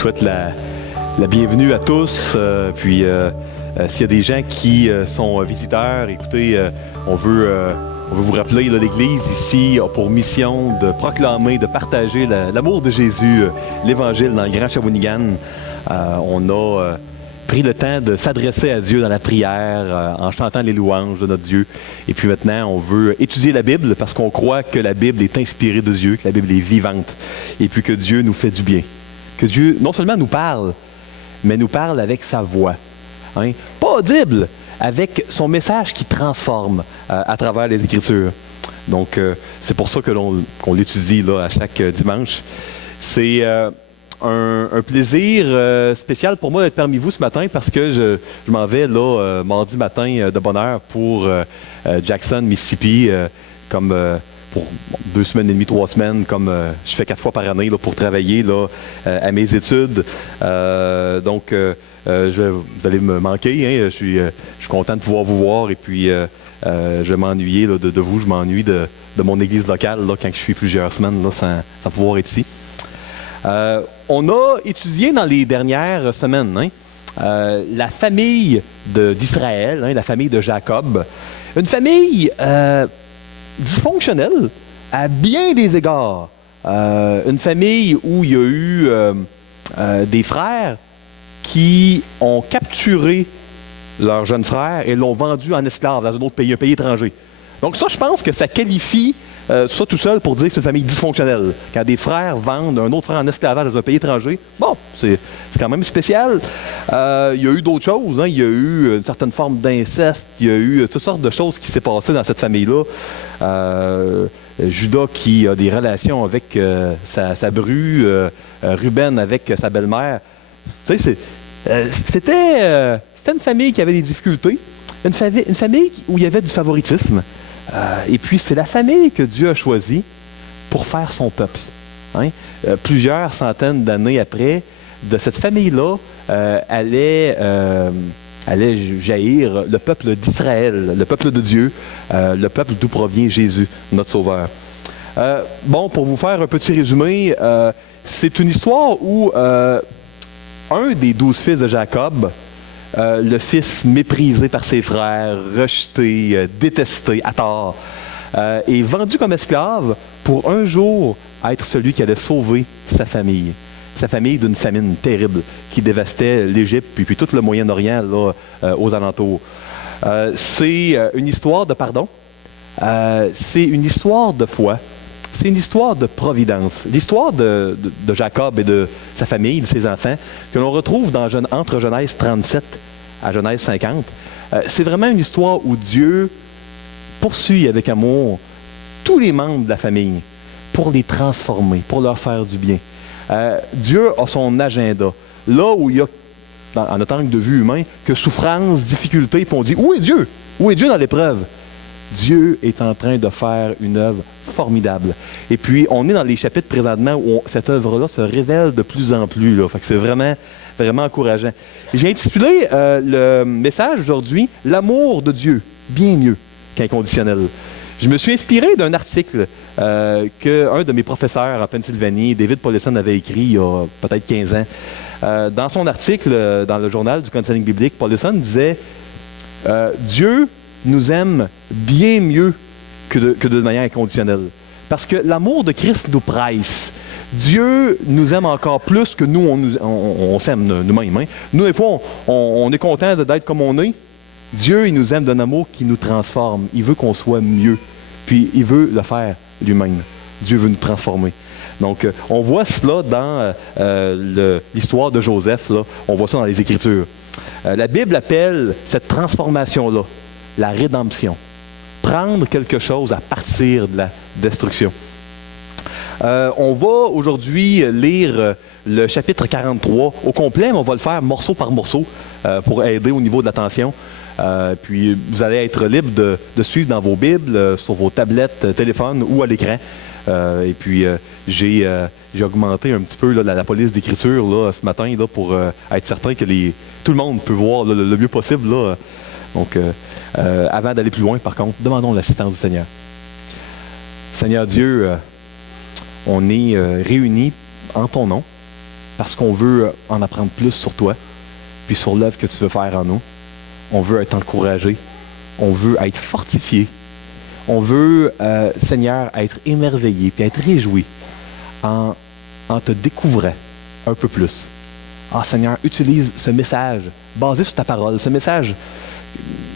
souhaite la bienvenue à tous. S'il y a des gens qui sont visiteurs, écoutez, on veut vous rappeler, là, l'Église ici a pour mission de proclamer, de partager l'amour de Jésus, l'Évangile dans le Grand Shawinigan. On a pris le temps de s'adresser à Dieu dans la prière, en chantant les louanges de notre Dieu. Et puis maintenant, on veut étudier la Bible parce qu'on croit que la Bible est inspirée de Dieu, que la Bible est vivante et puis que Dieu nous fait du bien. Que Dieu non seulement nous parle, mais nous parle avec sa voix. Hein? Pas audible, avec son message qui transforme à travers les Écritures. Donc, c'est pour ça que qu'on l'étudie là, à chaque dimanche. C'est un plaisir spécial pour moi d'être parmi vous ce matin parce que je m'en vais là mardi matin de bonne heure pour Jackson, Mississippi, comme pour 2 semaines et demie, 3 semaines, comme je fais 4 fois par année là, pour travailler là, à mes études. Donc, vous allez me manquer. Hein, je suis content de pouvoir vous voir et puis je vais m'ennuyer là, de vous. Je m'ennuie de mon église locale là, quand je suis plusieurs semaines là, sans pouvoir être ici. On a étudié dans les dernières semaines la famille d'Israël, la famille de Jacob. Une famille dysfonctionnelle à bien des égards. Une famille où il y a eu des frères qui ont capturé leur jeune frère et l'ont vendu en esclave dans un autre pays, un pays étranger. Donc ça, je pense que ça qualifie ça tout seul pour dire que c'est une famille dysfonctionnelle. Quand des frères vendent un autre frère en esclavage dans un pays étranger, bon, c'est quand même spécial. Il y a eu d'autres choses. Hein. Il y a eu une certaine forme d'inceste. Il y a eu toutes sortes de choses qui s'est passées dans cette famille-là. Judas qui a des relations avec sa bru, Ruben avec sa belle-mère. Tu sais, c'était une famille qui avait des difficultés. Une famille où il y avait du favoritisme. Et puis, c'est la famille que Dieu a choisie pour faire son peuple. Hein? Plusieurs centaines d'années après, de cette famille-là allait jaillir le peuple d'Israël, le peuple de Dieu, le peuple d'où provient Jésus, notre Sauveur. Pour vous faire un petit résumé, c'est une histoire où un des 12 fils de Jacob, le fils méprisé par ses frères, rejeté, détesté à tort, est vendu comme esclave pour un jour être celui qui allait sauver sa famille d'une famine terrible qui dévastait l'Égypte puis tout le Moyen-Orient là, aux alentours. C'est une histoire de pardon, c'est une histoire de foi, c'est une histoire de providence. L'histoire de Jacob et de sa famille, de ses enfants, que l'on retrouve entre Genèse 37 à Genèse 50, c'est vraiment une histoire où Dieu poursuit avec amour tous les membres de la famille pour les transformer, pour leur faire du bien. Dieu a son agenda. Là où il y a, en notre angle de vue humain, que souffrance, difficulté, puis on dit « Où est Dieu? Où est Dieu dans l'épreuve? » Dieu est en train de faire une œuvre formidable. Et puis, on est dans les chapitres présentement où cette œuvre-là se révèle de plus en plus. Là. Fait que c'est vraiment, vraiment encourageant. J'ai intitulé le message aujourd'hui « L'amour de Dieu, bien mieux qu'inconditionnel ». Je me suis inspiré d'un article qu'un de mes professeurs en Pennsylvanie, David Paulison, avait écrit il y a peut-être 15 ans. Dans son article, dans le journal du Counseling biblique, Paulison disait Dieu nous aime bien mieux que de manière inconditionnelle. Parce que l'amour de Christ nous presse. Dieu nous aime encore plus que nous, on s'aime nous-mêmes. Hein? Nous, des fois, on est content d'être comme on est. Dieu, il nous aime d'un amour qui nous transforme. Il veut qu'on soit mieux. Puis, il veut le faire lui-même. Dieu veut nous transformer. Donc, on voit cela dans l'histoire de Joseph. Là. On voit ça dans les Écritures. La Bible appelle cette transformation-là la rédemption. Prendre quelque chose à partir de la destruction. On va aujourd'hui lire le chapitre 43 au complet, mais on va le faire morceau par morceau pour aider au niveau de l'attention. Puis vous allez être libre de suivre dans vos Bibles, sur vos tablettes, téléphones ou à l'écran. Et puis j'ai augmenté un petit peu là, la police d'écriture là, ce matin là, pour être certain que tout le monde peut voir là, le mieux possible. Là. Donc, avant d'aller plus loin, par contre, demandons l'assistance du Seigneur. Seigneur Dieu, on est réunis en ton nom parce qu'on veut en apprendre plus sur toi, puis sur l'œuvre que tu veux faire en nous. On veut être encouragé, on veut être fortifié, on veut, Seigneur, être émerveillé, puis être réjoui en te découvrant un peu plus. Ah, Seigneur, utilise ce message basé sur ta parole, ce message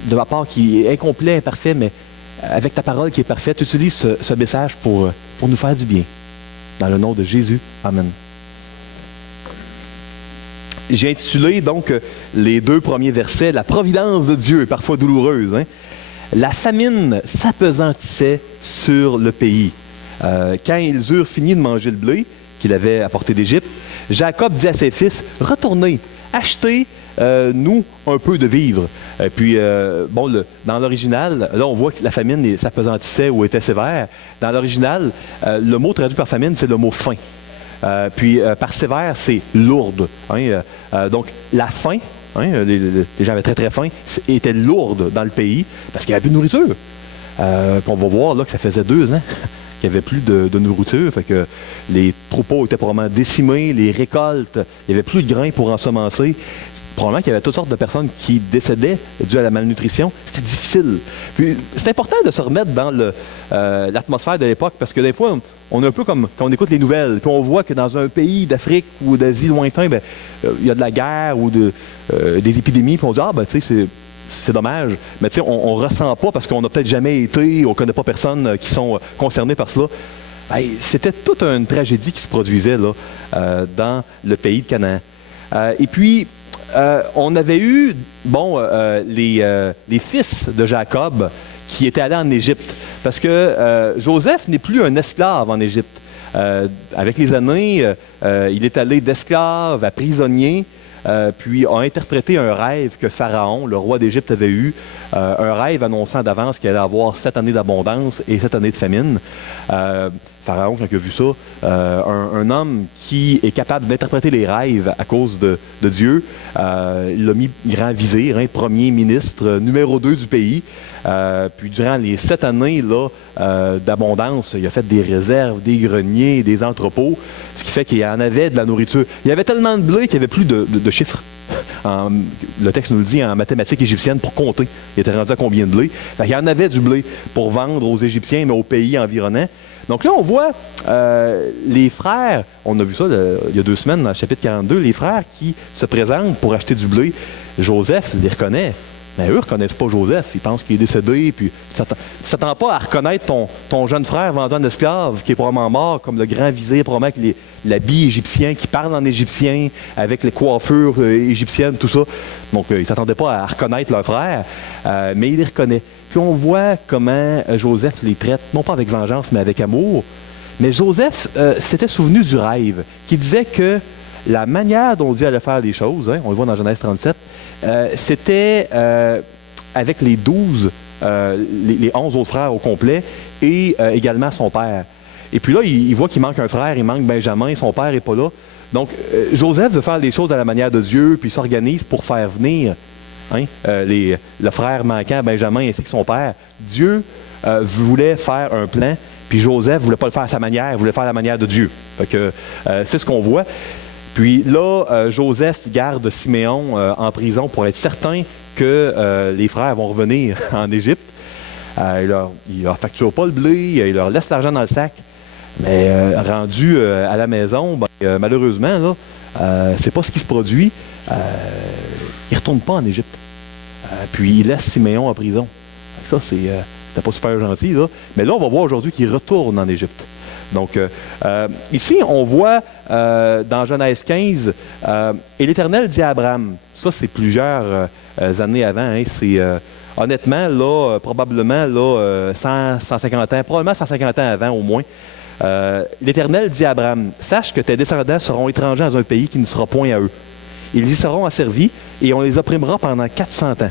de ma part qui est incomplet, imparfait, mais avec ta parole qui est parfaite, utilise ce message pour nous faire du bien. Dans le nom de Jésus. Amen. J'ai intitulé donc les 2 premiers versets, la providence de Dieu, parfois douloureuse. Hein? La famine s'appesantissait sur le pays. Quand ils eurent fini de manger le blé qu'il avait apporté d'Égypte, Jacob dit à ses fils, « Retournez, achetez nous un peu de vivres. » Puis, dans l'original, là, on voit que la famine s'appesantissait ou était sévère. Dans l'original, le mot traduit par famine, c'est le mot faim. Puis, par sévère, c'est lourde. Hein? Donc, la faim, hein, les gens avaient très, très faim, était lourde dans le pays parce qu'il n'y avait plus de nourriture. Puis on va voir là, que ça faisait 2 ans qu'il n'y avait plus de nourriture. Fait que les troupeaux étaient probablement décimés, les récoltes, il n'y avait plus de grains pour ensemencer. Probablement qu'il y avait toutes sortes de personnes qui décédaient dû à la malnutrition. C'était difficile. Puis c'est important de se remettre dans l'atmosphère de l'époque parce que des fois, on est un peu comme quand on écoute les nouvelles, puis on voit que dans un pays d'Afrique ou d'Asie lointain, il y a de la guerre ou des épidémies, puis on dit « Ah, tu sais, c'est dommage. » Mais tu sais, on ne ressent pas parce qu'on n'a peut-être jamais été, on ne connaît pas personne qui sont concernés par cela. C'était toute une tragédie qui se produisait là, dans le pays de Canaan. Et puis, on avait eu, les fils de Jacob qui étaient allés en Égypte. Parce que Joseph n'est plus un esclave en Égypte. Avec les années, il est allé d'esclave à prisonnier, puis a interprété un rêve que Pharaon, le roi d'Égypte, avait eu. Un rêve annonçant d'avance qu'il allait avoir 7 années d'abondance et 7 années de famine. Pharaon, quand il a vu ça, un homme qui est capable d'interpréter les rêves à cause de Dieu, il l'a mis grand vizir, hein, premier ministre, numéro 2 du pays. Puis durant les 7 années là, d'abondance, il a fait des réserves, des greniers, des entrepôts, ce qui fait qu'il y en avait de la nourriture. Il y avait tellement de blé qu'il n'y avait plus de chiffres. Le texte nous le dit en mathématiques égyptiennes pour compter. Il était rendu à combien de blé. Il y en avait du blé pour vendre aux Égyptiens, mais aux pays environnants. Donc là, on voit les frères, on a vu ça il y a 2 semaines dans le chapitre 42, les frères qui se présentent pour acheter du blé. Joseph les reconnaît, mais eux ne reconnaissent pas Joseph. Ils pensent qu'il est décédé, puis tu ne t'attends pas à reconnaître ton jeune frère vendu en esclave, qui est probablement mort, comme le grand vizir, probablement avec l'habit égyptien, qui parle en égyptien, avec les coiffures égyptiennes, tout ça. Donc, ils ne s'attendaient pas à reconnaître leur frère, mais il les reconnaît. Puis on voit comment Joseph les traite, non pas avec vengeance, mais avec amour. Mais Joseph s'était souvenu du rêve, qui disait que la manière dont Dieu allait faire les choses, hein, on le voit dans Genèse 37, c'était avec les 12, les 11 autres frères au complet, et également son père. Et puis là, il voit qu'il manque un frère, il manque Benjamin, son père n'est pas là. Donc, Joseph veut faire les choses à la manière de Dieu, puis il s'organise pour faire venir le frère manquant, Benjamin, ainsi que son père. Dieu voulait faire un plan, puis Joseph ne voulait pas le faire à sa manière, il voulait le faire à la manière de Dieu. Fait que, c'est ce qu'on voit. Puis là, Joseph garde Siméon en prison pour être certain que les frères vont revenir en Égypte. Il leur facture pas le blé, il leur laisse l'argent dans le sac. Mais rendu à la maison, malheureusement, là, c'est pas ce qui se produit. Il ne retourne pas en Égypte. Puis il laisse Siméon en prison. Ça, c'était pas super gentil, là. Mais là, on va voir aujourd'hui qu'il retourne en Égypte. Donc, ici, on voit dans Genèse 15, et l'Éternel dit à Abraham, ça c'est plusieurs années avant, hein, c'est honnêtement, là, probablement là, 150 ans, probablement 150 ans avant au moins, l'Éternel dit à Abraham, sache que tes descendants seront étrangers dans un pays qui ne sera point à eux. Ils y seront asservis et on les opprimera pendant 400 ans.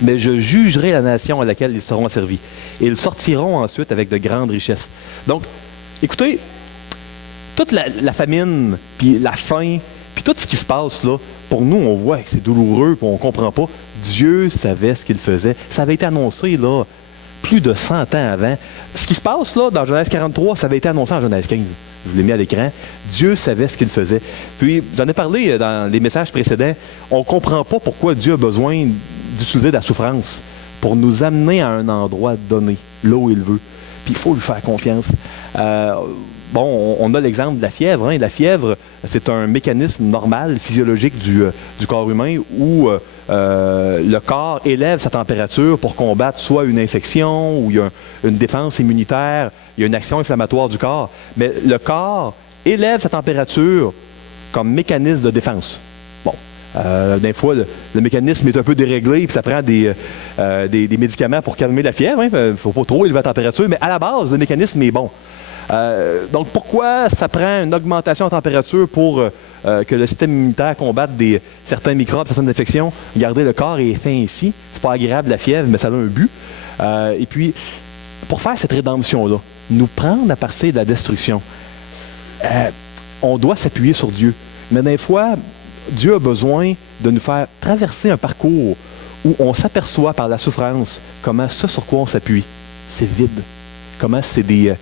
Mais je jugerai la nation à laquelle ils seront asservis. Et ils sortiront ensuite avec de grandes richesses. Donc, écoutez, toute la famine, puis la faim, puis tout ce qui se passe là, pour nous, on voit que c'est douloureux, puis on ne comprend pas. Dieu savait ce qu'il faisait. Ça avait été annoncé là, plus de 100 ans avant. Ce qui se passe là, dans Genèse 43, ça avait été annoncé en Genèse 15. Je vous l'ai mis à l'écran. Dieu savait ce qu'il faisait. Puis, j'en ai parlé dans les messages précédents, on ne comprend pas pourquoi Dieu a besoin d'utiliser de la souffrance pour nous amener à un endroit donné, là où il veut. Puis, il faut lui faire confiance. On a l'exemple de la fièvre. La fièvre, c'est un mécanisme normal, physiologique du corps humain où le corps élève sa température pour combattre soit une infection ou il y a une défense immunitaire, il y a une action inflammatoire du corps. Mais le corps élève sa température comme mécanisme de défense. Des fois, le mécanisme est un peu déréglé, puis ça prend des médicaments pour calmer la fièvre. Il ne faut pas trop élever la température, mais à la base, le mécanisme est bon. Donc, pourquoi ça prend une augmentation de température pour que le système immunitaire combatte certains microbes, certaines infections? Regardez, le corps est fait ainsi. C'est pas agréable la fièvre, mais ça a un but. Et puis, pour faire cette rédemption-là, nous prendre à partir de la destruction, on doit s'appuyer sur Dieu. Mais des fois, Dieu a besoin de nous faire traverser un parcours où on s'aperçoit par la souffrance comment ça sur quoi on s'appuie, c'est vide. Comment c'est des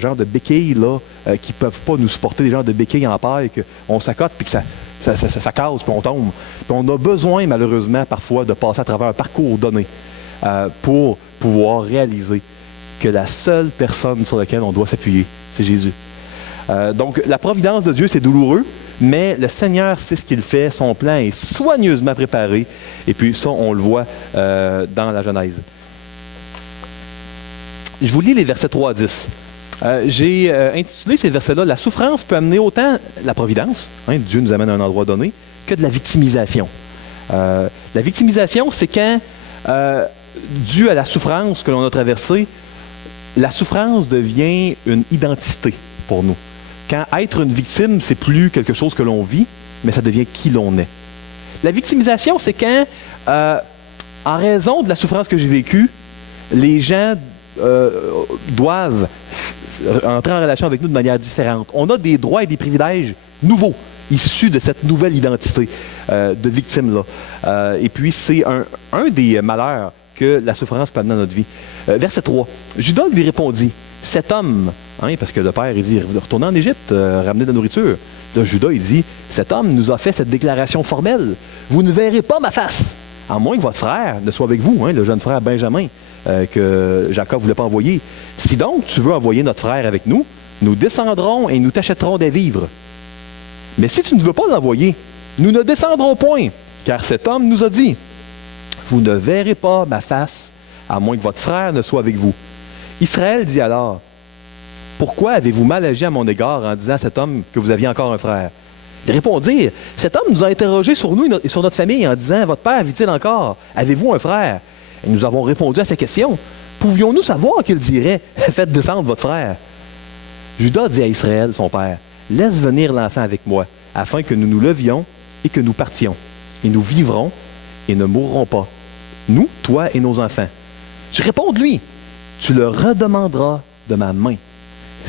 genres de béquilles là, qui ne peuvent pas nous supporter, des genres de béquilles en paille, qu'on s'accote puis que ça casse puis on tombe. Puis on a besoin malheureusement parfois de passer à travers un parcours donné pour pouvoir réaliser que la seule personne sur laquelle on doit s'appuyer, c'est Jésus. Donc la providence de Dieu, c'est douloureux, mais le Seigneur sait ce qu'il fait, son plan est soigneusement préparé, et puis ça, on le voit dans la Genèse. Je vous lis les versets 3 à 10. J'ai intitulé ces versets-là « La souffrance peut amener autant la providence, Dieu nous amène à un endroit donné, que de la victimisation. » La victimisation, c'est quand, dû à la souffrance que l'on a traversée, la souffrance devient une identité pour nous. Quand être une victime, c'est plus quelque chose que l'on vit, mais ça devient qui l'on est. La victimisation, c'est quand, en raison de la souffrance que j'ai vécue, les gens doivent entrer en relation avec nous de manière différente. On a des droits et des privilèges nouveaux, issus de cette nouvelle identité de victime-là. Et puis, c'est un des malheurs que la souffrance peut amener dans notre vie. Verset 3. Judas lui répondit, « Cet homme, parce que le père, il dit, retournez en Égypte, ramenez de la nourriture. » Là, Judas, il dit, « Cet homme nous a fait cette déclaration formelle. Vous ne verrez pas ma face, à moins que votre frère ne soit avec vous, le jeune frère Benjamin, que Jacob ne voulait pas envoyer. Si donc tu veux envoyer notre frère avec nous, nous descendrons et nous t'achèterons des vivres. Mais si tu ne veux pas l'envoyer, nous ne descendrons point, car cet homme nous a dit, vous ne verrez pas ma face, à moins que votre frère ne soit avec vous. Israël dit alors, pourquoi avez-vous mal agi à mon égard en disant à cet homme que vous aviez encore un frère? Ils répondirent, cet homme nous a interrogés sur nous et sur notre famille en disant, votre père vit-il encore? Avez-vous un frère? Et nous avons répondu à sa question. Pouvions-nous savoir qu'il dirait, faites descendre votre frère? Judas dit à Israël, son père, laisse venir l'enfant avec moi, afin que nous nous levions et que nous partions. Et nous vivrons et ne mourrons pas, nous, toi et nos enfants. Je réponds de lui, tu le redemanderas de ma main.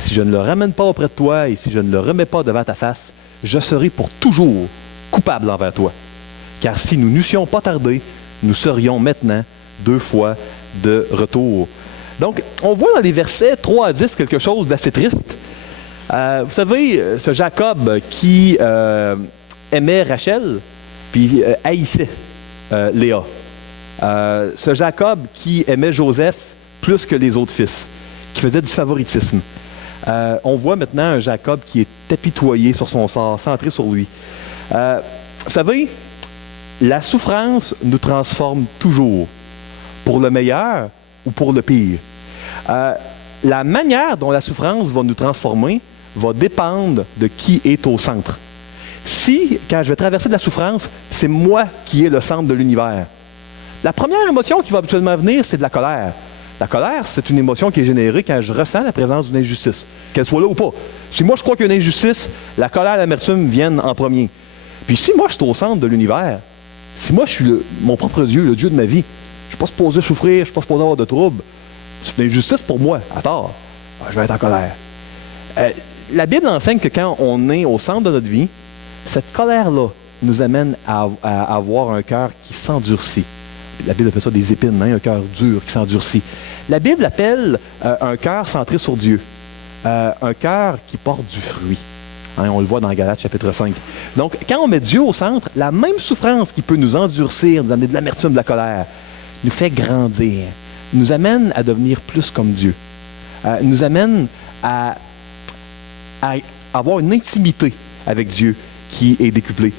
Si je ne le ramène pas auprès de toi et si je ne le remets pas devant ta face, je serai pour toujours coupable envers toi. Car si nous n'eussions pas tardé, nous serions maintenant 2 fois de retour. Donc, on voit dans les versets 3 à 10 quelque chose d'assez triste. Vous savez, ce Jacob qui aimait Rachel, puis haïssait Léa. Ce Jacob qui aimait Joseph plus que les autres fils, qui faisait du favoritisme. On voit maintenant un Jacob qui est apitoyé sur son sort, centré sur lui. Vous savez, la souffrance nous transforme toujours, pour le meilleur ou pour le pire. La manière dont la souffrance va nous transformer va dépendre de qui est au centre. Si, quand je vais traverser de la souffrance, c'est moi qui est le centre de l'univers, la première émotion qui va habituellement venir, c'est de la colère. La colère, c'est une émotion qui est générée quand je ressens la présence d'une injustice, qu'elle soit là ou pas. Si moi je crois qu'il y a une injustice, la colère et l'amertume viennent en premier. Puis si moi je suis au centre de l'univers, si moi je suis mon propre Dieu, le Dieu de ma vie, je ne suis pas supposé souffrir, je ne suis pas supposé avoir de troubles, c'est une injustice pour moi, à tort, je vais être en colère. La Bible enseigne que quand on est au centre de notre vie, cette colère-là nous amène à avoir un cœur qui s'endurcit, la Bible appelle ça des épines, hein, un cœur dur qui s'endurcit. La Bible appelle un cœur centré sur Dieu, un cœur qui porte du fruit. Hein, on le voit dans Galates chapitre 5. Donc, quand on met Dieu au centre, la même souffrance qui peut nous endurcir, nous amener de l'amertume, de la colère, nous fait grandir, nous amène à devenir plus comme Dieu, nous amène à avoir une intimité avec Dieu qui est décuplée.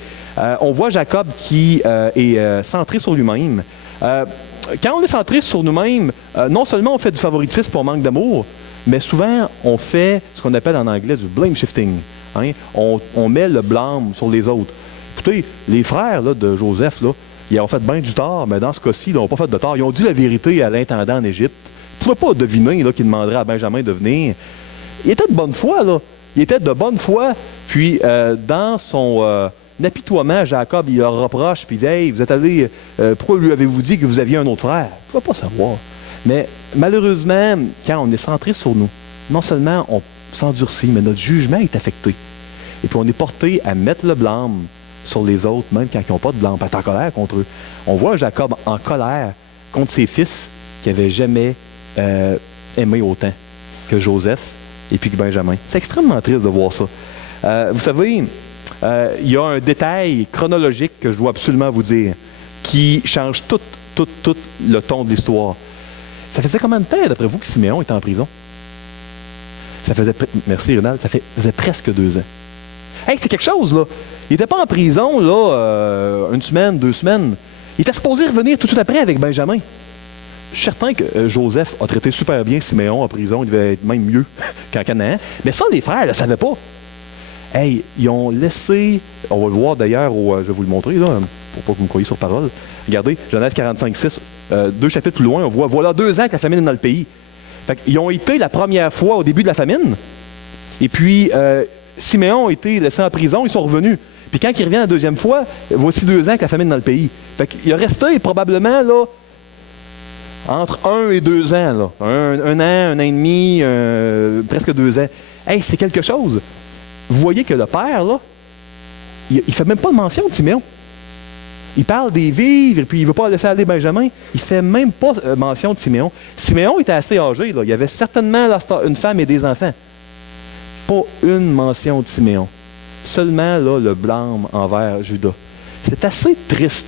On voit Jacob qui est centré sur lui-même. Quand on est centré sur nous-mêmes, non seulement on fait du favoritisme pour manque d'amour, mais souvent on fait ce qu'on appelle en anglais du blame shifting. Hein? On met le blâme sur les autres. Écoutez, les frères là, de Joseph, là, ils ont fait bien du tort, mais dans ce cas-ci, ils n'ont pas fait de tort. Ils ont dit la vérité à l'intendant en Égypte. Ils ne pouvaient pas deviner qu'il demanderait à Benjamin de venir. Il était de bonne foi, là. Il était de bonne foi. Puis, dans son apitoiement, Jacob, il leur reproche, puis il dit « Hey, vous êtes allés, pourquoi lui avez-vous dit que vous aviez un autre frère? » Il ne pouvait pas savoir. Mais malheureusement, quand on est centré sur nous, non seulement on s'endurcit, mais notre jugement est affecté. Et puis, on est porté à mettre le blâme sur les autres, même quand ils n'ont pas de blâme, pas être en colère contre eux. On voit Jacob en colère contre ses fils qui n'avaient jamais aimé autant que Joseph et puis que Benjamin. C'est extrêmement triste de voir ça. Vous savez, il y a un détail chronologique que je dois absolument vous dire qui change tout le ton de l'histoire. Ça faisait combien de temps, d'après vous, que Siméon était en prison? Ça faisait... Merci, Ronald. Ça faisait presque 2 ans. Hey, c'est quelque chose, là. Il n'était pas en prison, là, 1 semaine, 2 semaines. Il était supposé revenir tout de suite après avec Benjamin. Je suis certain que Joseph a traité super bien Siméon en prison. Il devait être même mieux qu'en Canaan. Mais ça, les frères ne le savaient pas. Hey, ils ont laissé... On va le voir d'ailleurs, je vais vous le montrer, là, pour pas que vous me croyiez sur parole. Regardez, Genèse 45, 6, 2 chapitres plus loin, on voit, voilà 2 ans que la famine est dans le pays. Fait ils ont été la première fois au début de la famine. Et puis, Siméon a été laissé en prison, ils sont revenus. Puis quand il revient la 2e fois, voici 2 ans que la famine est dans le pays. Fait qu'il a resté probablement là, entre 1 et 2 ans. Là. Un an, 1 an et demi, presque 2 ans. Hey, c'est quelque chose. Vous voyez que le père, là, il ne fait même pas de mention de Siméon. Il parle des vivres, et puis il ne veut pas laisser aller Benjamin. Il ne fait même pas mention de Siméon. Siméon était assez âgé. Là. Il y avait certainement une femme et des enfants. Pas une mention de Siméon. Seulement là, le blâme envers Judas. C'est assez triste.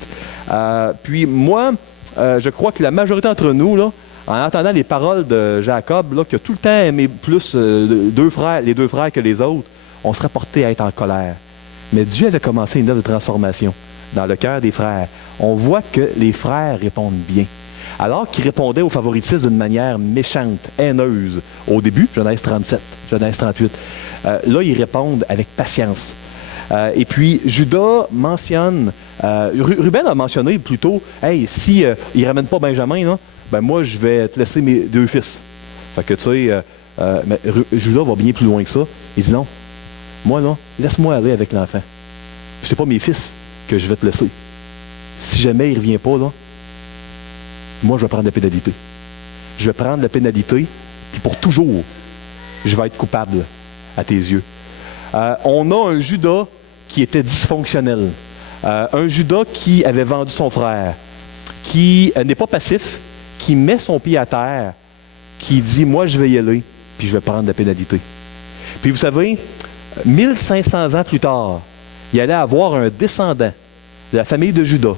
Puis moi, je crois que la majorité d'entre nous, là, en entendant les paroles de Jacob, là, qui a tout le temps aimé plus les 2 frères que les autres, on serait porté à être en colère. Mais Dieu avait commencé une œuvre de transformation dans le cœur des frères. On voit que les frères répondent bien. Alors qu'ils répondaient au favoritisme d'une manière méchante, haineuse, au début, Genèse 37, Genèse 38, là, ils répondent avec patience. Et puis, Judas mentionne, Ruben a mentionné plutôt, « Hey, si il ne ramène pas Benjamin, là, ben moi, je vais te laisser mes 2 fils. » Fait que, tu sais, mais Judas va bien plus loin que ça. Il dit, « Non, moi, là, laisse-moi aller avec l'enfant. C'est pas mes fils que je vais te laisser. Si jamais il ne revient pas, là, moi, je vais prendre la pénalité. Je vais prendre la pénalité, puis pour toujours, je vais être coupable à tes yeux. » On a un Judas qui était dysfonctionnel. Un Judas qui avait vendu son frère, qui n'est pas passif, qui met son pied à terre, qui dit « Moi, je vais y aller, puis je vais prendre la pénalité. » Puis vous savez, 1500 ans plus tard, il allait avoir un descendant de la famille de Judas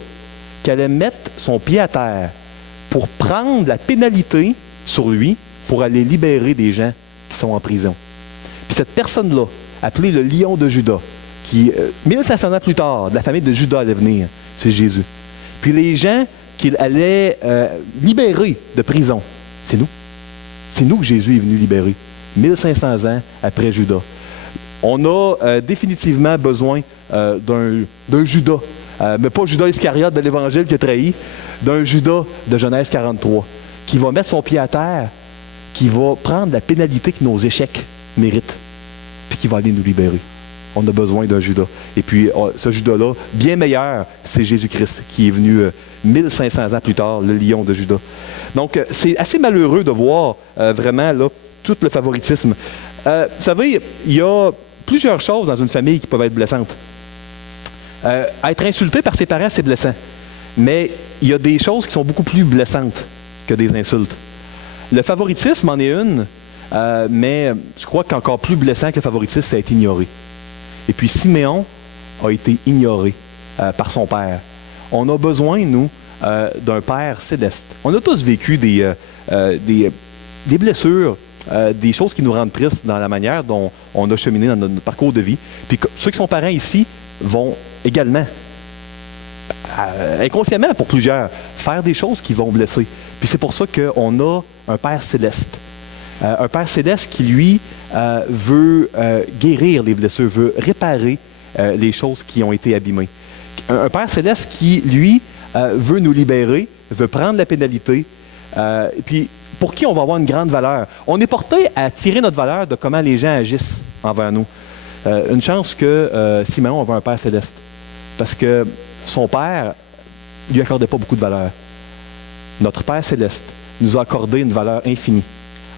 qui allait mettre son pied à terre pour prendre la pénalité sur lui pour aller libérer des gens qui sont en prison. Puis cette personne-là, appelée le lion de Juda, qui, 1500 ans plus tard, de la famille de Juda allait venir, c'est Jésus. Puis les gens qu'il allait libérer de prison, c'est nous. C'est nous que Jésus est venu libérer, 1500 ans après Judas. On a définitivement besoin d'un Judas, mais pas Judas Iscariote de l'Évangile qui a trahi, d'un Judas de Genèse 43, qui va mettre son pied à terre, qui va prendre la pénalité que nos échecs méritent, puis qui va aller nous libérer. On a besoin d'un Judas. Et puis, ce Judas-là, bien meilleur, c'est Jésus-Christ, qui est venu 1500 ans plus tard, le lion de Judas. Donc, c'est assez malheureux de voir vraiment là, tout le favoritisme. Vous savez, il y a plusieurs choses dans une famille qui peuvent être blessantes. Être insulté par ses parents, c'est blessant. Mais il y a des choses qui sont beaucoup plus blessantes que des insultes. Le favoritisme en est une, mais je crois qu'encore plus blessant que le favoritisme, c'est être ignoré. Et puis Siméon a été ignoré par son père. On a besoin, nous, d'un Père céleste. On a tous vécu des blessures, des choses qui nous rendent tristes dans la manière dont on a cheminé dans notre parcours de vie. Puis ceux qui sont parents ici vont également, inconsciemment pour plusieurs, faire des choses qui vont blesser. Puis c'est pour ça qu'on a un Père céleste. Un Père céleste qui, lui, veut guérir les blessures, veut réparer les choses qui ont été abîmées. Un Père céleste qui, lui, veut nous libérer, veut prendre la pénalité, puis pour qui on va avoir une grande valeur. On est porté à tirer notre valeur de comment les gens agissent envers nous. Une chance que Siméon avait un Père céleste, parce que son Père ne lui accordait pas beaucoup de valeur. Notre Père céleste nous a accordé une valeur infinie,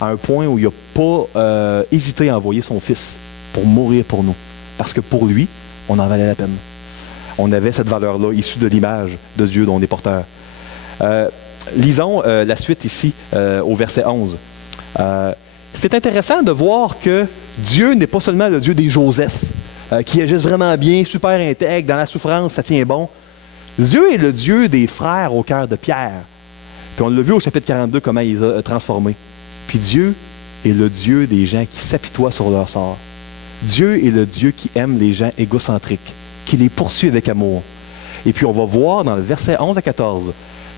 à un point où il n'a pas hésité à envoyer son Fils pour mourir pour nous. Parce que pour lui, on en valait la peine. On avait cette valeur-là, issue de l'image de Dieu dont on est porteur. Lisons la suite ici, au verset 11. C'est intéressant de voir que Dieu n'est pas seulement le Dieu des Joseph, qui agissent vraiment bien, super intègre, dans la souffrance, ça tient bon. Dieu est le Dieu des frères au cœur de Pierre. Puis on l'a vu au chapitre 42, comment il les a transformés. Puis Dieu est le Dieu des gens qui s'apitoient sur leur sort. Dieu est le Dieu qui aime les gens égocentriques, qui les poursuit avec amour. Et puis on va voir dans le verset 11 à 14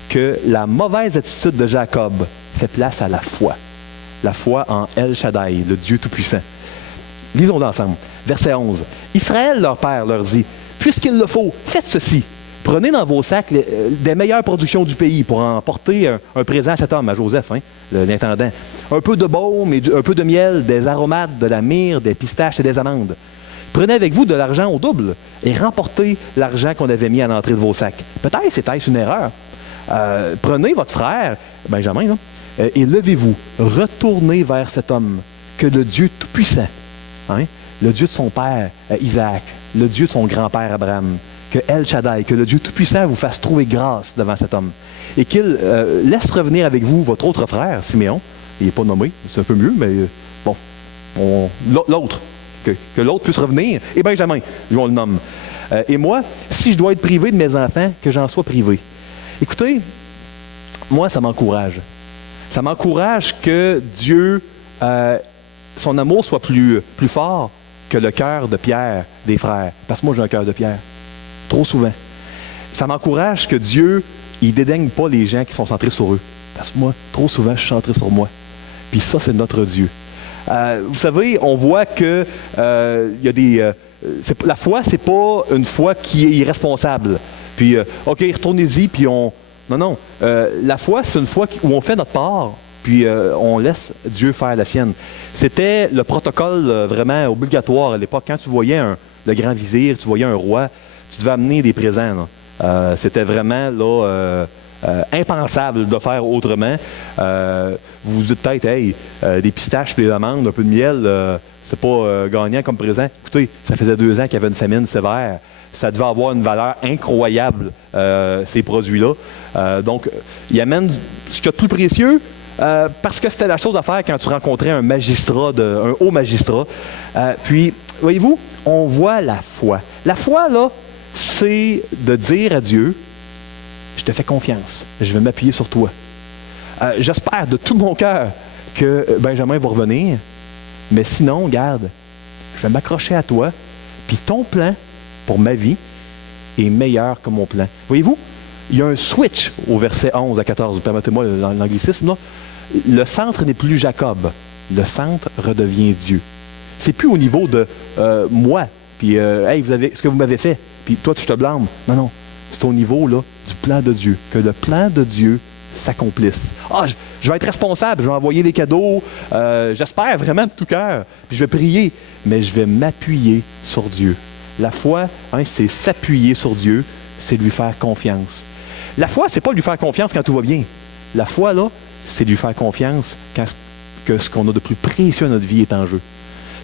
que la mauvaise attitude de Jacob fait place à la foi. La foi en El Shaddai, le Dieu Tout-Puissant. Lisons-le ensemble. Verset 11. Israël, leur père, leur dit, « Puisqu'il le faut, faites ceci. Prenez dans vos sacs des meilleures productions du pays pour en porter un présent à cet homme, à Joseph, l'intendant. Un peu de baume, et un peu de miel, des aromates, de la myrrhe, des pistaches et des amandes. Prenez avec vous de l'argent au double et remportez l'argent qu'on avait mis à l'entrée de vos sacs. Peut-être c'était une erreur. Prenez votre frère, Benjamin, là, et levez-vous. Retournez vers cet homme que le Dieu Tout-Puissant, le Dieu de son père Isaac, le Dieu de son grand-père Abraham, que El Shaddai, que le Dieu Tout-Puissant vous fasse trouver grâce devant cet homme. Et qu'il laisse revenir avec vous votre autre frère, Siméon. Il n'est pas nommé, c'est un peu mieux, mais bon, l'autre. Que l'autre puisse revenir. Et Benjamin, lui on le nomme. Et moi, si je dois être privé de mes enfants, que j'en sois privé. Écoutez, moi, ça m'encourage. Ça m'encourage que Dieu, son amour soit plus fort que le cœur de Pierre, des frères. Parce que moi, j'ai un cœur de Pierre. Trop souvent. Ça m'encourage que Dieu, il dédaigne pas les gens qui sont centrés sur eux. Parce que moi, trop souvent, je suis centré sur moi. Puis ça, c'est notre Dieu. Vous savez, on voit que y a des. La foi, c'est pas une foi qui est irresponsable. Puis, OK, retournez-y, puis on. Non. La foi, c'est une foi où on fait notre part, puis on laisse Dieu faire la sienne. C'était le protocole vraiment obligatoire à l'époque. Quand tu voyais le grand vizir, tu voyais un roi, tu devais amener des présents. C'était vraiment là. Impensable de faire autrement. Vous vous dites peut-être, hey, des pistaches, des amandes, un peu de miel, c'est pas gagnant comme présent. Écoutez, ça faisait 2 ans qu'il y avait une famine sévère. Ça devait avoir une valeur incroyable, ces produits-là. Donc, il amène ce qu'il y a de plus précieux, parce que c'était la chose à faire quand tu rencontrais un magistrat, un haut magistrat. Puis, voyez-vous, on voit la foi. La foi, là, c'est de dire à Dieu, je te fais confiance, je vais m'appuyer sur toi. J'espère de tout mon cœur que Benjamin va revenir, mais sinon, garde, je vais m'accrocher à toi, puis ton plan pour ma vie est meilleur que mon plan. Voyez-vous, il y a un switch au verset 11 à 14, permettez-moi l'anglicisme, là. Le centre n'est plus Jacob, le centre redevient Dieu. C'est plus au niveau de moi, puis hey, ce que vous m'avez fait, puis toi tu te blâmes. Non. C'est au niveau là, du plan de Dieu. Que le plan de Dieu s'accomplisse. Je vais être responsable, je vais envoyer des cadeaux, j'espère vraiment de tout cœur, puis je vais prier, mais je vais m'appuyer sur Dieu. La foi, c'est s'appuyer sur Dieu, c'est lui faire confiance. La foi, c'est pas lui faire confiance quand tout va bien. La foi, là, c'est lui faire confiance quand ce qu'on a de plus précieux à notre vie est en jeu.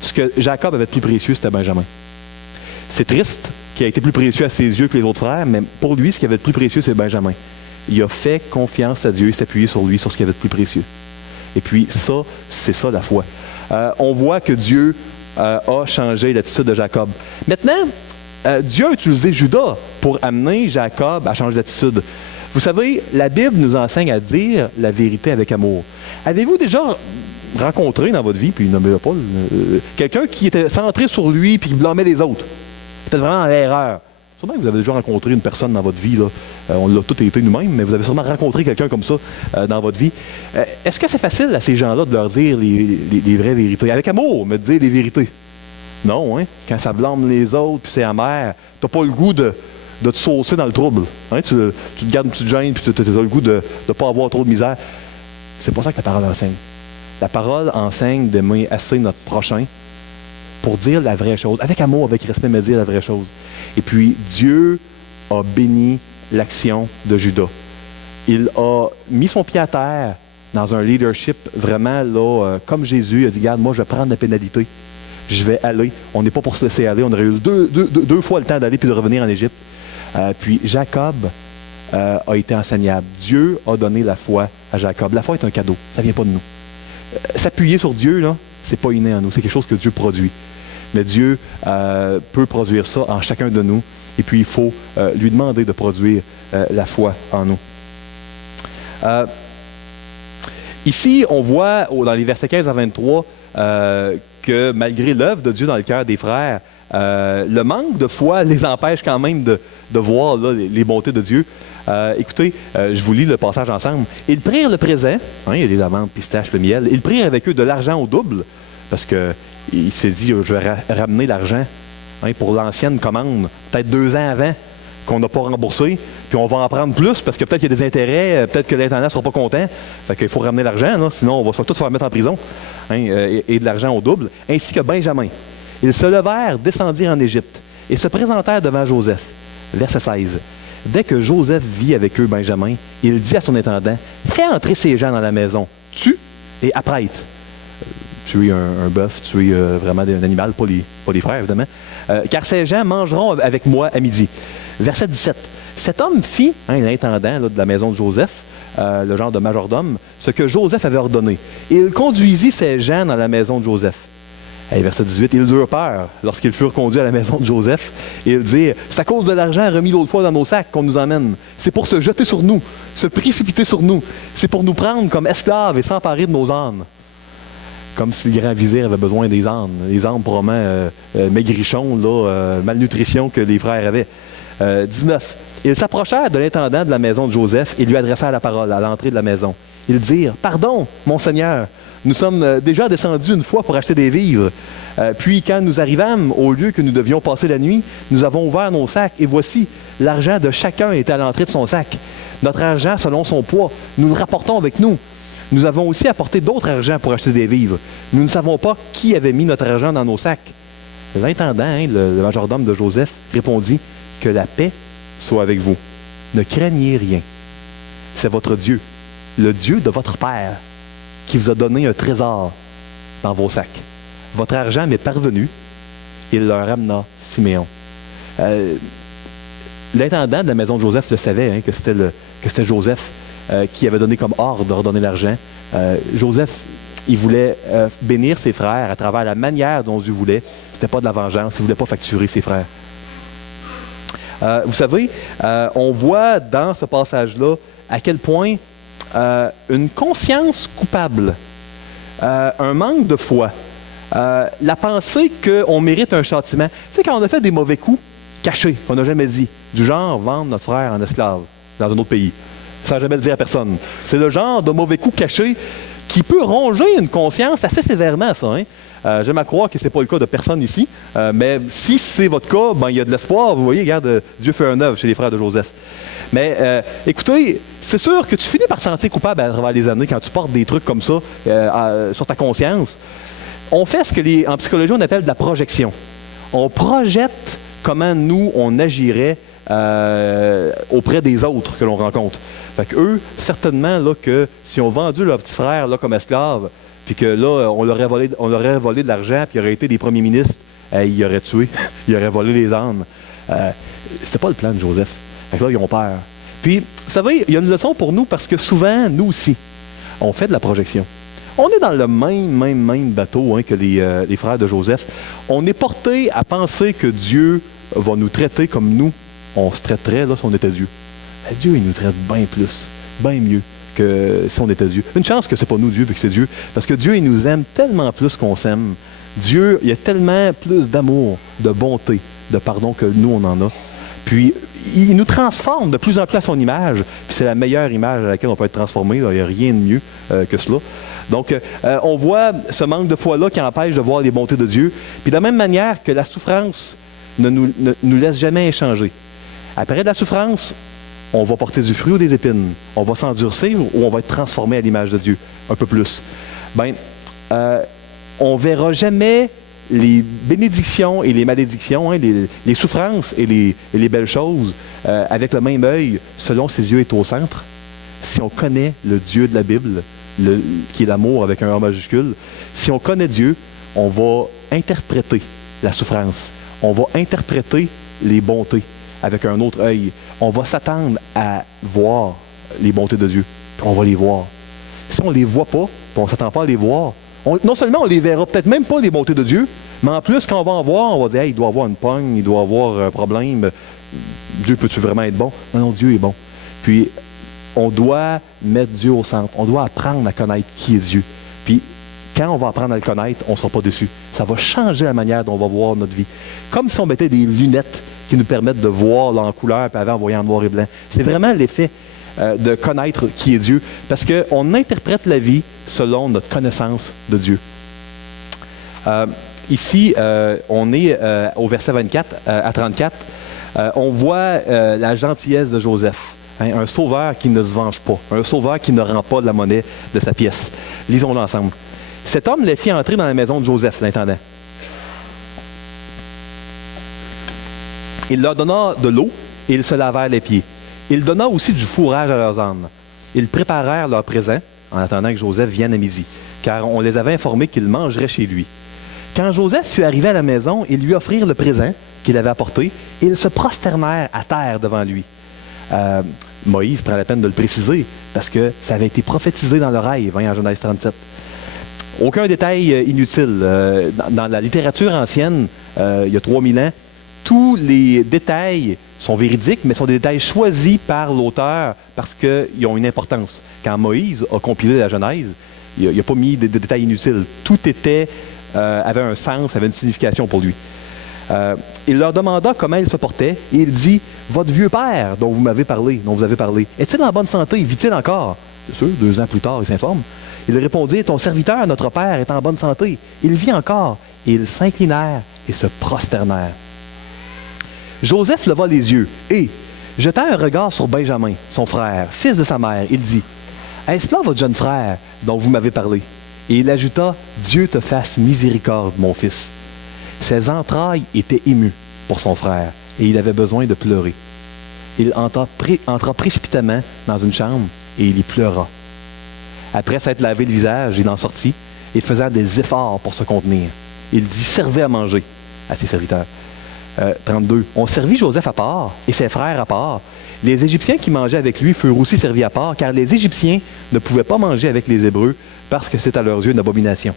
Ce que Jacob avait de plus précieux, c'était Benjamin. C'est triste, qui a été plus précieux à ses yeux que les autres frères, mais pour lui, ce qui avait de plus précieux, c'est Benjamin. Il a fait confiance à Dieu et s'appuyer sur lui, sur ce qui avait de plus précieux. Et puis ça, c'est ça la foi. On voit que Dieu a changé l'attitude de Jacob. Maintenant, Dieu a utilisé Judas pour amener Jacob à changer d'attitude. Vous savez, la Bible nous enseigne à dire la vérité avec amour. Avez-vous déjà rencontré dans votre vie, puis nommez-le pas, quelqu'un qui était centré sur lui puis qui blâmait les autres? C'était vraiment l'erreur. Sûrement que vous avez déjà rencontré une personne dans votre vie, là. On l'a tous été nous-mêmes, mais vous avez sûrement rencontré quelqu'un comme ça dans votre vie. Est-ce que c'est facile à ces gens-là de leur dire les vraies vérités? Avec amour, mais de dire les vérités. Non, hein? Quand ça blâme les autres, puis c'est amer, t'as pas le goût de te saucer dans le trouble. Hein? Tu te gardes une petite gêne, puis tu as le goût de ne pas avoir trop de misère. C'est pour ça que la parole enseigne. La parole enseigne d'aimer assez notre prochain pour dire la vraie chose. Avec amour, avec respect, mais dire la vraie chose. Et puis, Dieu a béni l'action de Judas. Il a mis son pied à terre dans un leadership vraiment, là, comme Jésus. Il a dit, regarde, moi, je vais prendre la pénalité. Je vais aller. On n'est pas pour se laisser aller. On aurait eu deux fois le temps d'aller puis de revenir en Égypte. Puis Jacob a été enseignable. Dieu a donné la foi à Jacob. La foi est un cadeau. Ça ne vient pas de nous. S'appuyer sur Dieu, là, c'est pas inné en nous. C'est quelque chose que Dieu produit. Mais Dieu peut produire ça en chacun de nous. Et puis, il faut lui demander de produire la foi en nous. Ici, on voit dans les versets 15 à 23 que malgré l'œuvre de Dieu dans le cœur des frères, le manque de foi les empêche quand même de voir là, les bontés de Dieu. Écoutez, je vous lis le passage ensemble. Ils prirent le présent, hein, il y a des amandes, pistaches, le miel. Ils prirent avec eux de l'argent au double, parce qu'il s'est dit, je vais ramener l'argent pour l'ancienne commande, peut-être 2 ans avant, qu'on n'a pas remboursé, puis on va en prendre plus, parce que peut-être qu'il y a des intérêts, peut-être que l'intendant ne sera pas content. Fait qu'il faut ramener l'argent, là, sinon on va tous se faire mettre en prison, et de l'argent au double, ainsi que Benjamin. Ils se levèrent, descendirent en Égypte, et se présentèrent devant Joseph. Verset 16. Dès que Joseph vit avec eux Benjamin, il dit à son intendant, « Fais entrer ces gens dans la maison, tue et apprête. » Tuer un bœuf, tuer vraiment un animal, pas les frères évidemment. Car ces gens mangeront avec moi à midi. Verset 17. Cet homme fit, l'intendant de la maison de Joseph, le genre de majordome, ce que Joseph avait ordonné. Et il conduisit ces gens dans la maison de Joseph. Et verset 18, ils eurent peur lorsqu'ils furent conduits à la maison de Joseph. Et ils dirent, c'est à cause de l'argent remis l'autre fois dans nos sacs qu'on nous emmène. C'est pour se jeter sur nous, se précipiter sur nous. C'est pour nous prendre comme esclaves et s'emparer de nos ânes. Comme si le grand vizir avait besoin des ânes. Les ânes probablement maigrichons, malnutrition que les frères avaient. 19. Ils s'approchèrent de l'intendant de la maison de Joseph et lui adressèrent la parole à l'entrée de la maison. Ils dirent, « Pardon, mon Seigneur, nous sommes déjà descendus une fois pour acheter des vivres. Puis quand nous arrivâmes au lieu que nous devions passer la nuit, nous avons ouvert nos sacs et voici, l'argent de chacun était à l'entrée de son sac. Notre argent selon son poids, nous le rapportons avec nous. Nous avons aussi apporté d'autres argents pour acheter des vivres. Nous ne savons pas qui avait mis notre argent dans nos sacs. » L'intendant, le majordome de Joseph, répondit, « Que la paix soit avec vous. Ne craignez rien. C'est votre Dieu, le Dieu de votre Père, qui vous a donné un trésor dans vos sacs. Votre argent m'est parvenu. » Il leur amena Siméon. L'intendant de la maison de Joseph le savait, que c'était Joseph qui avait donné comme ordre de redonner l'argent. Joseph, il voulait bénir ses frères à travers la manière dont Dieu voulait. C'était pas de la vengeance. Il ne voulait pas facturer ses frères. Vous savez, on voit dans ce passage-là à quel point une conscience coupable, un manque de foi, la pensée qu'on mérite un châtiment. Tu sais, quand on a fait des mauvais coups cachés, qu'on n'a jamais dit, du genre vendre notre frère en esclave dans un autre pays, sans jamais le dire à personne. C'est le genre de mauvais coups cachés qui peut ronger une conscience assez sévèrement, ça. J'aime à croire que ce n'est pas le cas de personne ici, mais si c'est votre cas, il y a de l'espoir. Vous voyez, regarde, Dieu fait un œuvre chez les frères de Joseph. Mais écoutez, c'est sûr que tu finis par te sentir coupable à travers les années quand tu portes des trucs comme ça sur ta conscience. On fait ce que en psychologie on appelle de la projection. On projette comment nous, on agirait auprès des autres que l'on rencontre. Fait qu'eux, certainement, là, que si on vendu leur petit frère là, comme esclave, puis que là, on leur aurait volé de l'argent, puis il aurait été des premiers ministres, il aurait tué, il aurait volé les ânes. C'était pas le plan de Joseph. Fait que là, ils ont peur. Puis, vous savez, il y a une leçon pour nous parce que souvent, nous aussi, on fait de la projection. On est dans le même bateau que les frères de Joseph. On est porté à penser que Dieu va nous traiter comme nous, on se traiterait là, si on était Dieu. Mais Dieu, il nous traite bien plus, bien mieux que si on était Dieu. Une chance que c'est pas nous Dieu, puis que c'est Dieu, parce que Dieu, il nous aime tellement plus qu'on s'aime. Dieu, il y a tellement plus d'amour, de bonté, de pardon que nous, on en a. Puis, il nous transforme de plus en plus à son image, puis c'est la meilleure image à laquelle on peut être transformé. Il n'y a rien de mieux que cela. Donc, on voit ce manque de foi-là qui empêche de voir les bontés de Dieu. Puis de la même manière que la souffrance ne nous laisse jamais échanger. Après de la souffrance, on va porter du fruit ou des épines. On va s'endurcir ou on va être transformé à l'image de Dieu, un peu plus. On ne verra jamais les bénédictions et les malédictions, les souffrances et les belles choses avec le même œil, selon ses yeux est au centre. Si on connaît le Dieu de la Bible, qui est l'amour avec un A majuscule, si on connaît Dieu, on va interpréter la souffrance. On va interpréter les bontés avec un autre œil. On va s'attendre à voir les bontés de Dieu. On va les voir. Si on ne les voit pas, on ne s'attend pas à les voir, non seulement on les verra peut-être même pas les bontés de Dieu, mais en plus, quand on va en voir, on va dire hey, il doit avoir une pogne, il doit avoir un problème. Dieu peut-tu vraiment être bon? Non, Dieu est bon. Puis, on doit mettre Dieu au centre. On doit apprendre à connaître qui est Dieu. Puis, quand on va apprendre à le connaître, on ne sera pas déçu. Ça va changer la manière dont on va voir notre vie. Comme si on mettait des lunettes qui nous permettent de voir en couleur, puis avant, on voyait en noir et blanc. C'est vraiment l'effet de connaître qui est Dieu. Parce qu'on interprète la vie selon notre connaissance de Dieu. Ici, on est au verset 24 à 34. On voit la gentillesse de Joseph. Un sauveur qui ne se venge pas. Un sauveur qui ne rend pas de la monnaie de sa pièce. Lisons-le ensemble. Cet homme les fit entrer dans la maison de Joseph, l'intendant. Il leur donna de l'eau et ils se lavèrent les pieds. Il donna aussi du fourrage à leurs ânes. Ils préparèrent leur présent en attendant que Joseph vienne à midi, car on les avait informés qu'il mangerait chez lui. Quand Joseph fut arrivé à la maison, ils lui offrirent le présent qu'il avait apporté et ils se prosternèrent à terre devant lui. Moïse prend la peine de le préciser parce que ça avait été prophétisé dans le rêve, en Genèse 37. Aucun détail inutile. Dans la littérature ancienne, il y a 3000 ans, tous les détails sont véridiques, mais sont des détails choisis par l'auteur parce qu'ils ont une importance. Quand Moïse a compilé la Genèse, il n'a pas mis de détails inutiles. Tout avait un sens, avait une signification pour lui. Il leur demanda comment il se portait et il dit « Votre vieux père dont vous avez parlé, est-il en bonne santé? Vit-il encore? » Bien sûr, 2 ans plus tard, il s'informe. Il répondit « Ton serviteur, notre père, est en bonne santé. Il vit encore. » Et ils s'inclinèrent et se prosternèrent. Joseph leva les yeux et, jetant un regard sur Benjamin, son frère, fils de sa mère, il dit « Est-ce là votre jeune frère dont vous m'avez parlé? » Et il ajouta « Dieu te fasse miséricorde, mon fils. » Ses entrailles étaient émues pour son frère et il avait besoin de pleurer. Il entra précipitamment dans une chambre et il y pleura. Après s'être lavé le visage, il en sortit et faisant des efforts pour se contenir. Il dit « Servez à manger » à ses serviteurs. 32. On servit Joseph à part et ses frères à part. Les Égyptiens qui mangeaient avec lui furent aussi servis à part, car les Égyptiens ne pouvaient pas manger avec les Hébreux parce que c'est à leurs yeux une abomination.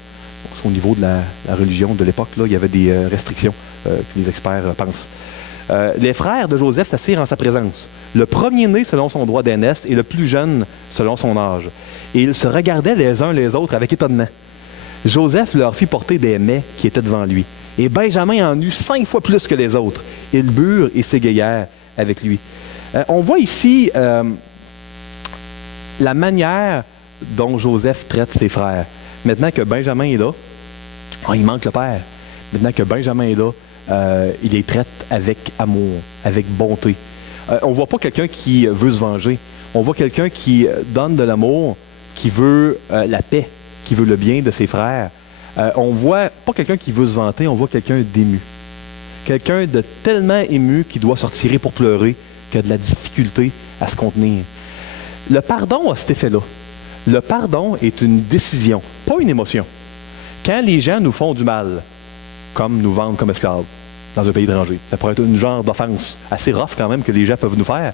Au niveau de la religion de l'époque, là, il y avait des restrictions que les experts pensent. Les frères de Joseph s'assirent en sa présence. Le premier-né selon son droit d'aînesse et le plus jeune selon son âge. Et ils se regardaient les uns les autres avec étonnement. Joseph leur fit porter des mets qui étaient devant lui. Et Benjamin en eut 5 fois plus que les autres. Ils burent et s'égayèrent avec lui. On voit ici la manière dont Joseph traite ses frères. Maintenant que Benjamin est là, il manque le père. Maintenant que Benjamin est là, il les traite avec amour, avec bonté. On ne voit pas quelqu'un qui veut se venger. On voit quelqu'un qui donne de l'amour, qui veut la paix, qui veut le bien de ses frères. On voit pas quelqu'un qui veut se vanter, on voit quelqu'un d'ému. Quelqu'un de tellement ému qu'il doit se retirer pour pleurer, qu'il a de la difficulté à se contenir. Le pardon a cet effet-là. Le pardon est une décision, pas une émotion. Quand les gens nous font du mal, comme nous vendent comme esclaves, dans un pays étranger. Ça pourrait être une genre d'offense assez rough quand même que les gens peuvent nous faire.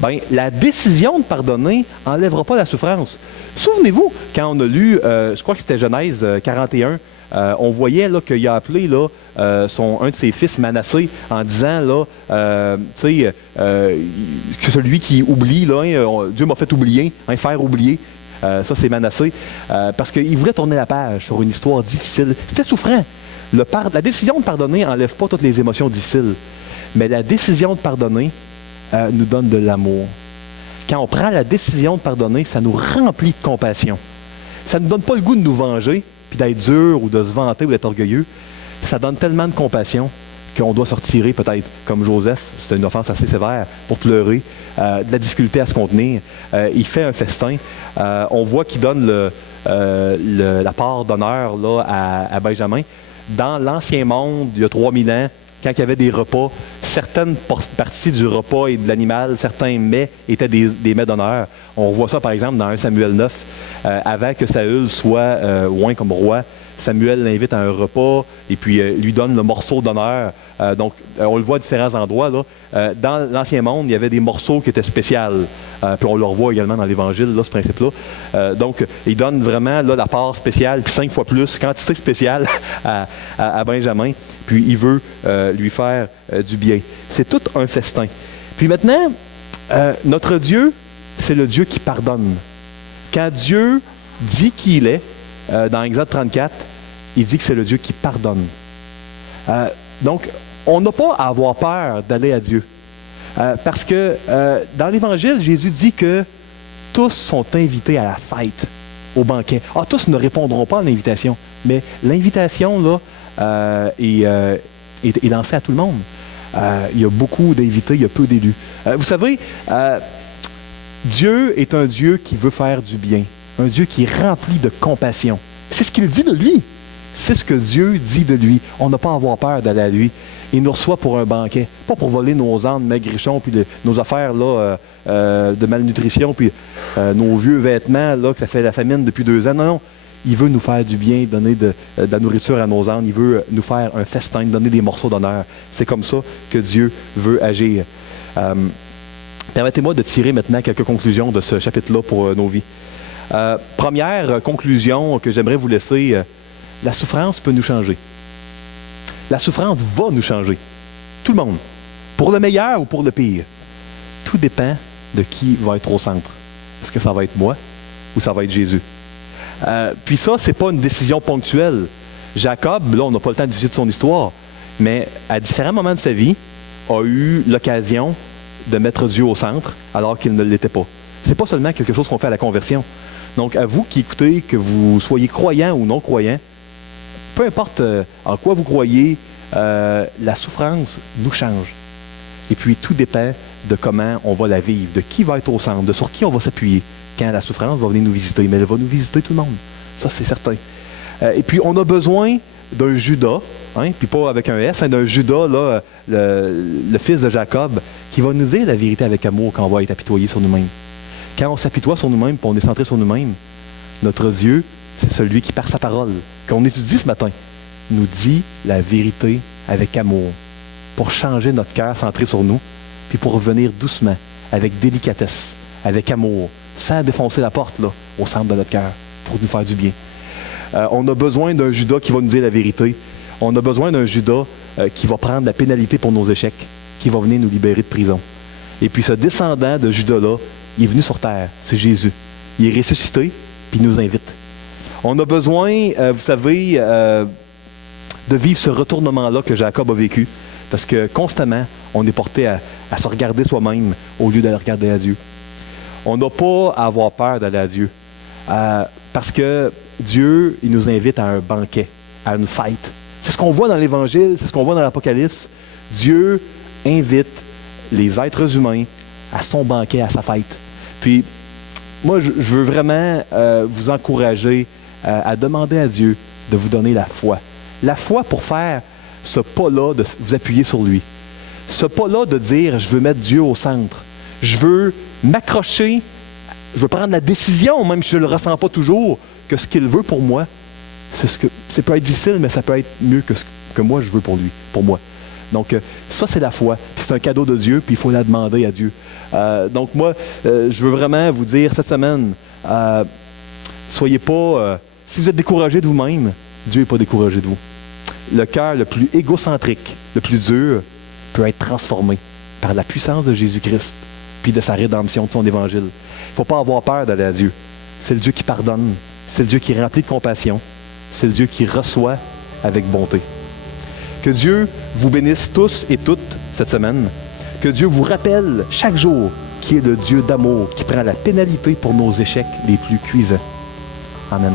Bien, la décision de pardonner n'enlèvera pas la souffrance. Souvenez-vous, quand on a lu, je crois que c'était Genèse 41, on voyait là, qu'il a appelé là, un de ses fils Manassé en disant là, que celui qui oublie, là, Dieu m'a fait oublier, faire oublier. Ça, c'est Manassé, parce qu'il voulait tourner la page sur une histoire difficile. C'était souffrant. La décision de pardonner n'enlève pas toutes les émotions difficiles, mais la décision de pardonner nous donne de l'amour. Quand on prend la décision de pardonner, ça nous remplit de compassion. Ça ne nous donne pas le goût de nous venger, puis d'être dur ou de se vanter ou d'être orgueilleux. Ça donne tellement de compassion qu'on doit se retirer peut-être, comme Joseph, c'est une offense assez sévère, pour pleurer, de la difficulté à se contenir. Il fait un festin. On voit qu'il donne la part d'honneur là, à Benjamin. Dans l'Ancien Monde, il y a 3000 ans, quand il y avait des repas, certaines parties du repas et de l'animal, certains mets étaient des mets d'honneur. On voit ça, par exemple, dans 1 Samuel 9. Avant que Saül soit oint comme roi, Samuel l'invite à un repas et puis lui donne le morceau d'honneur. Donc, on le voit à différents endroits. Là. Dans l'Ancien Monde, il y avait des morceaux qui étaient spéciaux. Puis on le revoit également dans l'Évangile, là, ce principe-là. Donc, il donne vraiment là, la part spéciale, puis 5 fois plus, quantité spéciale à Benjamin. Puis il veut lui faire du bien. C'est tout un festin. Puis maintenant, notre Dieu, c'est le Dieu qui pardonne. Quand Dieu dit qui il est, dans Exode 34, il dit que c'est le Dieu qui pardonne. Donc, on n'a pas à avoir peur d'aller à Dieu. Parce que dans l'Évangile, Jésus dit que tous sont invités à la fête, au banquet. Tous ne répondront pas à l'invitation, mais l'invitation là, est lancée à tout le monde. Il y a beaucoup d'invités, il y a peu d'élus. Vous savez, Dieu est un Dieu qui veut faire du bien, un Dieu qui est rempli de compassion. C'est ce qu'il dit de lui. C'est ce que Dieu dit de lui. On n'a pas à avoir peur d'aller à lui. Il nous reçoit pour un banquet, pas pour voler nos ânes maigrichons, puis nos affaires là, de malnutrition, puis nos vieux vêtements, là, que ça fait la famine depuis 2 ans. Non, non. Il veut nous faire du bien, donner de la nourriture à nos ânes. Il veut nous faire un festin, donner des morceaux d'honneur. C'est comme ça que Dieu veut agir. Permettez-moi de tirer maintenant quelques conclusions de ce chapitre-là pour nos vies. Première conclusion que j'aimerais vous laisser, la souffrance peut nous changer. La souffrance va nous changer. Tout le monde. Pour le meilleur ou pour le pire. Tout dépend de qui va être au centre. Est-ce que ça va être moi ou ça va être Jésus? Puis ça, c'est pas une décision ponctuelle. Jacob, là, on n'a pas le temps de discuter de son histoire, mais à différents moments de sa vie, a eu l'occasion de mettre Dieu au centre alors qu'il ne l'était pas. C'est pas seulement quelque chose qu'on fait à la conversion. Donc, à vous qui écoutez, que vous soyez croyants ou non croyants, peu importe en quoi vous croyez, la souffrance nous change. Et puis, tout dépend de comment on va la vivre, de qui va être au centre, de sur qui on va s'appuyer quand la souffrance va venir nous visiter. Mais elle va nous visiter tout le monde. Ça, c'est certain. Et puis, on a besoin d'un Judas, hein, puis pas avec un S, hein, d'un Judas, là, le fils de Jacob, qui va nous dire la vérité avec amour quand on va être apitoyé sur nous-mêmes. Quand on s'apitoie sur nous-mêmes, puis on est centré sur nous-mêmes, notre Dieu, c'est celui qui, par sa parole, qu'on étudie ce matin, nous dit la vérité avec amour, pour changer notre cœur centré sur nous, puis pour revenir doucement, avec délicatesse, avec amour, sans défoncer la porte là, au centre de notre cœur, pour nous faire du bien. On a besoin d'un Judas qui va nous dire la vérité. On a besoin d'un Judas qui va prendre la pénalité pour nos échecs, qui va venir nous libérer de prison. Et puis ce descendant de Judas-là, il est venu sur terre, c'est Jésus. Il est ressuscité, puis il nous invite. On a besoin, vous savez, de vivre ce retournement-là que Jacob a vécu, parce que constamment, on est porté à se regarder soi-même au lieu d'aller regarder à Dieu. On n'a pas à avoir peur d'aller à Dieu, parce que Dieu, il nous invite à un banquet, à une fête. C'est ce qu'on voit dans l'Évangile, c'est ce qu'on voit dans l'Apocalypse. Dieu invite les êtres humains à son banquet, à sa fête. Puis, moi, je veux vraiment vous encourager à demander à Dieu de vous donner la foi. La foi pour faire ce pas-là, de vous appuyer sur lui. Ce pas-là de dire, je veux mettre Dieu au centre. Je veux m'accrocher, je veux prendre la décision, même si je ne le ressens pas toujours, que ce qu'il veut pour moi, ça peut être difficile, mais ça peut être mieux que ce que moi je veux pour lui, pour moi. Donc, ça, c'est la foi. Puis c'est un cadeau de Dieu, puis il faut la demander à Dieu. Donc, moi, je veux vraiment vous dire cette semaine, soyez pas... si vous êtes découragé de vous-même, Dieu n'est pas découragé de vous. Le cœur le plus égocentrique, le plus dur, peut être transformé par la puissance de Jésus-Christ, puis de sa rédemption, de son évangile. Il ne faut pas avoir peur d'aller à Dieu. C'est le Dieu qui pardonne. C'est le Dieu qui est rempli de compassion. C'est le Dieu qui reçoit avec bonté. Que Dieu vous bénisse tous et toutes cette semaine. Que Dieu vous rappelle chaque jour qu'il est le Dieu d'amour qui prend la pénalité pour nos échecs les plus cuisants. Amen.